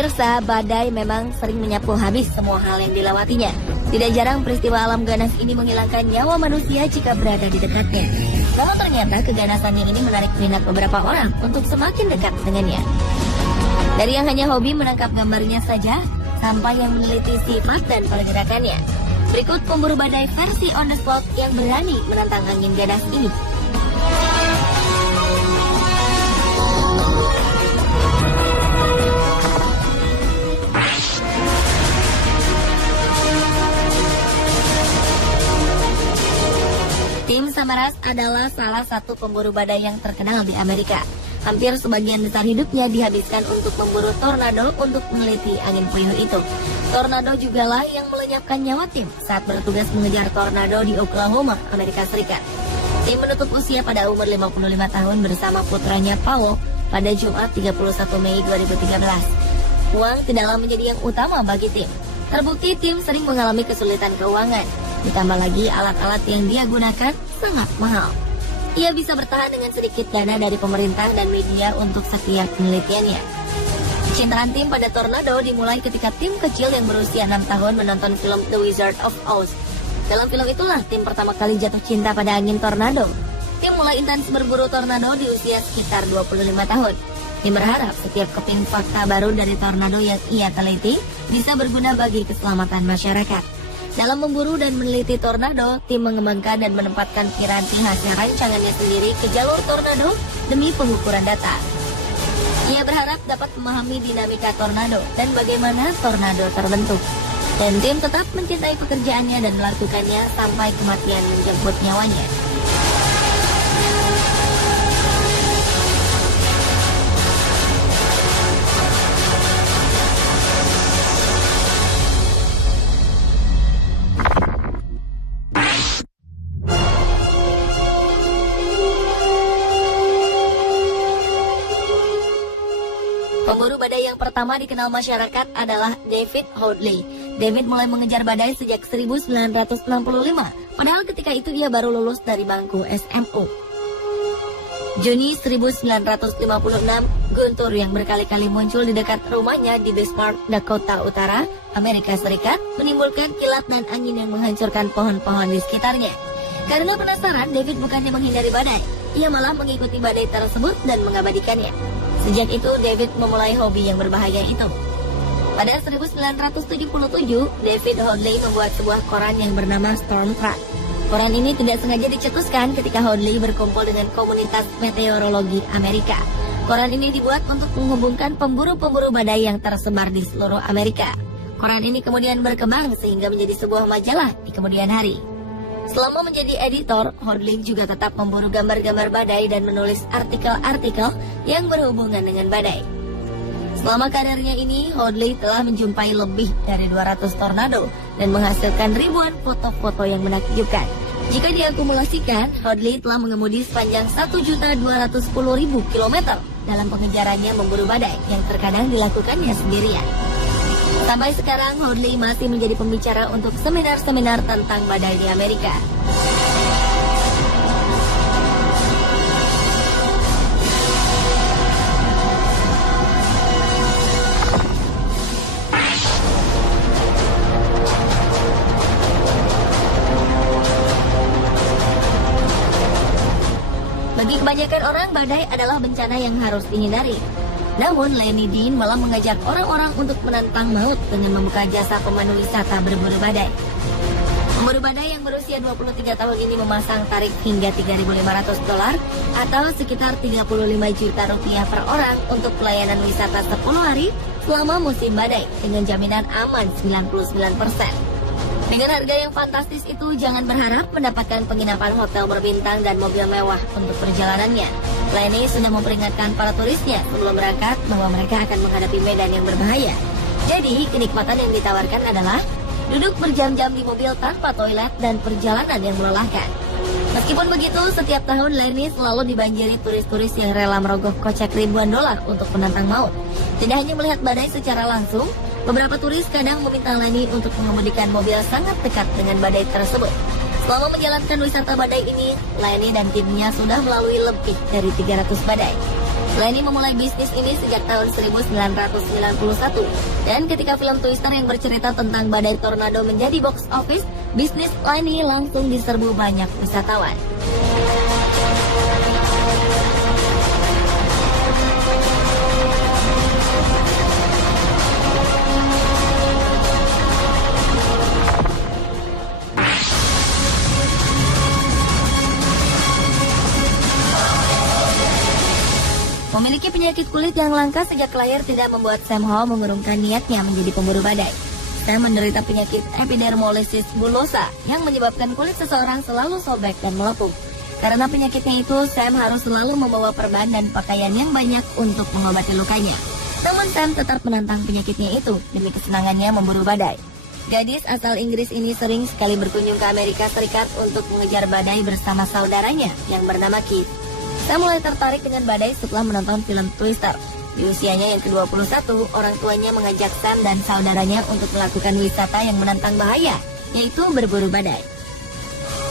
Pemirsa, badai memang sering menyapu habis semua hal yang dilewatinya. Tidak jarang peristiwa alam ganas ini menghilangkan nyawa manusia jika berada di dekatnya. Namun ternyata keganasannya ini menarik minat beberapa orang untuk semakin dekat dengannya. Dari yang hanya hobi menangkap gambarnya saja, sampai yang meneliti sifat dan pergerakannya. Berikut pemburu badai versi on the spot yang berani menantang angin ganas ini. Tim Samaras adalah salah satu pemburu badai yang terkenal di Amerika. Hampir sebagian besar hidupnya dihabiskan untuk memburu tornado untuk meneliti angin puyuh itu. Tornado jugalah yang melenyapkan nyawa tim saat bertugas mengejar tornado di Oklahoma, Amerika Serikat. Tim menutup usia pada umur 55 tahun bersama putranya Paul pada Jumat 31 Mei 2013. Uang tidaklah menjadi yang utama bagi tim. Terbukti tim sering mengalami kesulitan keuangan. Ditambah lagi alat-alat yang dia gunakan sangat mahal. Ia bisa bertahan dengan sedikit dana dari pemerintah dan media untuk setiap penelitiannya. Kecintaan tim pada tornado dimulai ketika tim kecil yang berusia 6 tahun menonton film The Wizard of Oz. Dalam film itulah tim pertama kali jatuh cinta pada angin tornado. Tim mulai intens berburu tornado di usia sekitar 25 tahun. Tim berharap setiap keping fakta baru dari tornado yang ia teliti bisa berguna bagi keselamatan masyarakat. Dalam memburu dan meneliti tornado, tim mengembangkan dan menempatkan piranti hasil rancangannya sendiri ke jalur tornado demi pengukuran data. Ia berharap dapat memahami dinamika tornado dan bagaimana tornado terbentuk. Dan tim tetap mencintai pekerjaannya dan melakukannya sampai kematian menjemput nyawanya. Pemburu badai yang pertama dikenal masyarakat adalah David Hoadley. David mulai mengejar badai sejak 1965, padahal ketika itu ia baru lulus dari bangku SMU. Juni 1956, guntur yang berkali-kali muncul di dekat rumahnya di Bismarck, Dakota Utara, Amerika Serikat, menimbulkan kilat dan angin yang menghancurkan pohon-pohon di sekitarnya. Karena penasaran, David bukannya menghindari badai, ia malah mengikuti badai tersebut dan mengabadikannya. Sejak itu, David memulai hobi yang berbahaya itu. Pada 1977, David Hoadley membuat sebuah koran yang bernama Storm Track. Koran ini tidak sengaja dicetuskan ketika Hoadley berkumpul dengan komunitas meteorologi Amerika. Koran ini dibuat untuk menghubungkan pemburu-pemburu badai yang tersebar di seluruh Amerika. Koran ini kemudian berkembang sehingga menjadi sebuah majalah di kemudian hari. Selama menjadi editor, Hoadley juga tetap memburu gambar-gambar badai dan menulis artikel-artikel yang berhubungan dengan badai. Selama karirnya ini, Hoadley telah menjumpai lebih dari 200 tornado dan menghasilkan ribuan foto-foto yang menakjubkan. Jika diakumulasikan, Hoadley telah mengemudi sepanjang 1.210.000 km dalam pengejarannya memburu badai yang terkadang dilakukannya sendirian. Sampai sekarang, Hoadley masih menjadi pembicara untuk seminar-seminar tentang badai di Amerika. Bagi kebanyakan orang, badai adalah bencana yang harus dihindari. Namun, Lenny Dean malah mengajak orang-orang untuk menantang maut dengan membuka jasa pemandu wisata berburu badai. Pemburu badai yang berusia 23 tahun ini memasang tarif hingga $3.500 atau sekitar 35 juta rupiah per orang untuk pelayanan wisata 10 hari selama musim badai dengan jaminan aman 99%. Dengan harga yang fantastis itu, jangan berharap mendapatkan penginapan hotel berbintang dan mobil mewah untuk perjalanannya. Lenny sudah memperingatkan para turisnya sebelum berangkat bahwa mereka akan menghadapi medan yang berbahaya. Jadi, kenikmatan yang ditawarkan adalah duduk berjam-jam di mobil tanpa toilet dan perjalanan yang melelahkan. Meskipun begitu, setiap tahun Lenny selalu dibanjiri turis-turis yang rela merogoh kocek ribuan dolar untuk menantang maut. Tidak hanya melihat badai secara langsung, beberapa turis kadang meminta Lenny untuk mengemudikan mobil sangat dekat dengan badai tersebut. Selama menjalankan wisata badai ini, Leni dan timnya sudah melalui lebih dari 300 badai. Leni memulai bisnis ini sejak tahun 1991, dan ketika film Twister yang bercerita tentang badai tornado menjadi box office, bisnis Leni langsung diserbu banyak wisatawan. Memiliki penyakit kulit yang langka sejak lahir tidak membuat Sam Hall mengurungkan niatnya menjadi pemburu badai. Sam menderita penyakit epidermolysis bullosa yang menyebabkan kulit seseorang selalu sobek dan melepuh. Karena penyakitnya itu, Sam harus selalu membawa perban dan pakaian yang banyak untuk mengobati lukanya. Namun Sam tetap menantang penyakitnya itu demi kesenangannya memburu badai. Gadis asal Inggris ini sering sekali berkunjung ke Amerika Serikat untuk mengejar badai bersama saudaranya yang bernama Keith. Sam mulai tertarik dengan badai setelah menonton film Twister. Di usianya yang ke-21, orang tuanya mengajak Sam dan saudaranya untuk melakukan wisata yang menantang bahaya, yaitu berburu badai.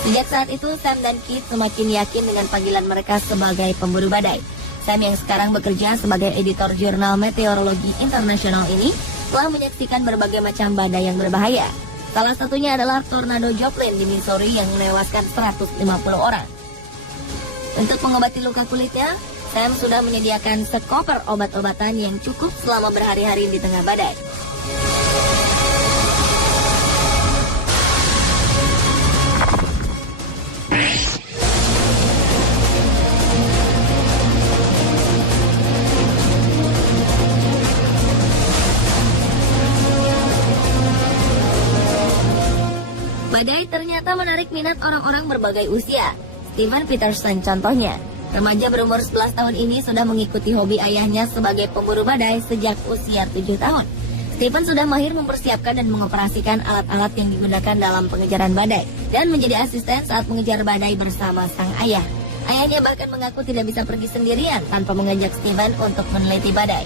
Sejak saat itu, Sam dan Keith semakin yakin dengan panggilan mereka sebagai pemburu badai. Sam yang sekarang bekerja sebagai editor jurnal meteorologi internasional ini telah menyaksikan berbagai macam badai yang berbahaya. Salah satunya adalah tornado Joplin di Missouri yang menewaskan 150 orang. Untuk mengobati luka kulitnya, Sam sudah menyediakan sekoper obat-obatan yang cukup selama berhari-hari di tengah badai. Badai ternyata menarik minat orang-orang berbagai usia. Steven Peterson contohnya, remaja berumur 11 tahun ini sudah mengikuti hobi ayahnya sebagai pemburu badai sejak usia 7 tahun. Steven sudah mahir mempersiapkan dan mengoperasikan alat-alat yang digunakan dalam pengejaran badai dan menjadi asisten saat mengejar badai bersama sang ayah. Ayahnya bahkan mengaku tidak bisa pergi sendirian tanpa mengajak Steven untuk meneliti badai.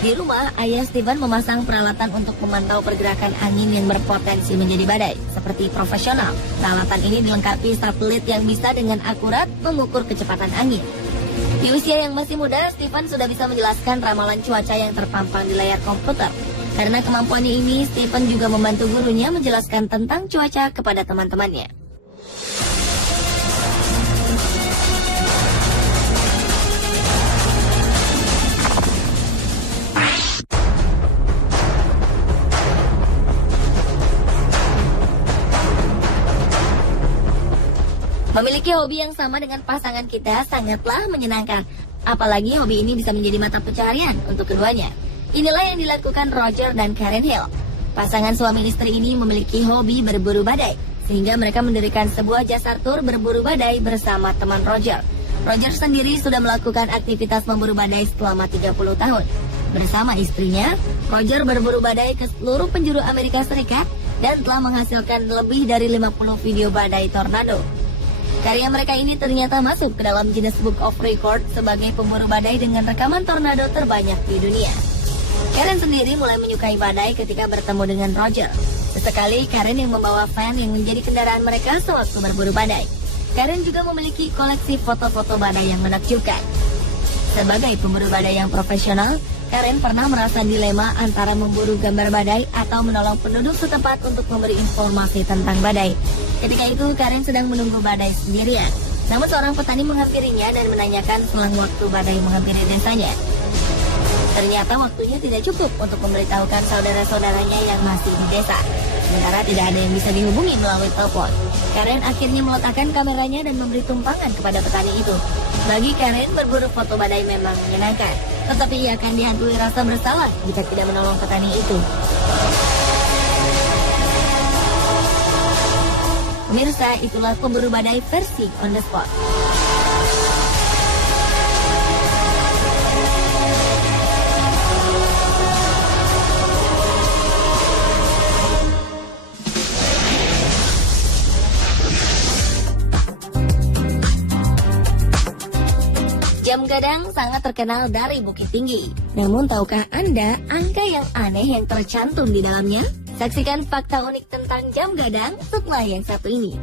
Di rumah, ayah Steven memasang peralatan untuk memantau pergerakan angin yang berpotensi menjadi badai, seperti profesional. Peralatan ini dilengkapi satelit yang bisa dengan akurat mengukur kecepatan angin. Di usia yang masih muda, Steven sudah bisa menjelaskan ramalan cuaca yang terpampang di layar komputer. Karena kemampuannya ini, Steven juga membantu gurunya menjelaskan tentang cuaca kepada teman-temannya. Memiliki hobi yang sama dengan pasangan kita sangatlah menyenangkan. Apalagi hobi ini bisa menjadi mata pencaharian untuk keduanya. Inilah yang dilakukan Roger dan Karen Hill. Pasangan suami istri ini memiliki hobi berburu badai, sehingga mereka mendirikan sebuah jasa tur berburu badai bersama teman Roger. Roger sendiri sudah melakukan aktivitas memburu badai selama 30 tahun. Bersama istrinya, Roger berburu badai ke seluruh penjuru Amerika Serikat dan telah menghasilkan lebih dari 50 video badai tornado. Karya mereka ini ternyata masuk ke dalam Guinness Book of Record sebagai pemburu badai dengan rekaman tornado terbanyak di dunia. Karen sendiri mulai menyukai badai ketika bertemu dengan Roger. Sesekali Karen yang membawa fan yang menjadi kendaraan mereka sewaktu berburu badai. Karen juga memiliki koleksi foto-foto badai yang menakjubkan. Sebagai pemburu badai yang profesional, Karen pernah merasa dilema antara memburu gambar badai atau menolong penduduk setempat untuk memberi informasi tentang badai. Ketika itu, Karen sedang menunggu badai sendirian. Namun seorang petani menghampirinya dan menanyakan selang waktu badai menghampiri desanya. Ternyata waktunya tidak cukup untuk memberitahukan saudara-saudaranya yang masih di desa. Sementara tidak ada yang bisa dihubungi melalui telepon. Karen akhirnya meletakkan kameranya dan memberi tumpangan kepada petani itu. Bagi Karen, berburu foto badai memang menyenangkan. Tetapi ia akan dihantui rasa bersalah jika tidak menolong petani itu. Pemirsa, itulah pemburu badai versi on the spot. Jam gadang sangat terkenal dari Bukit Tinggi. Namun tahukah Anda angka yang aneh yang tercantum di dalamnya? Saksikan fakta unik tentang jam gadang setelah yang satu ini.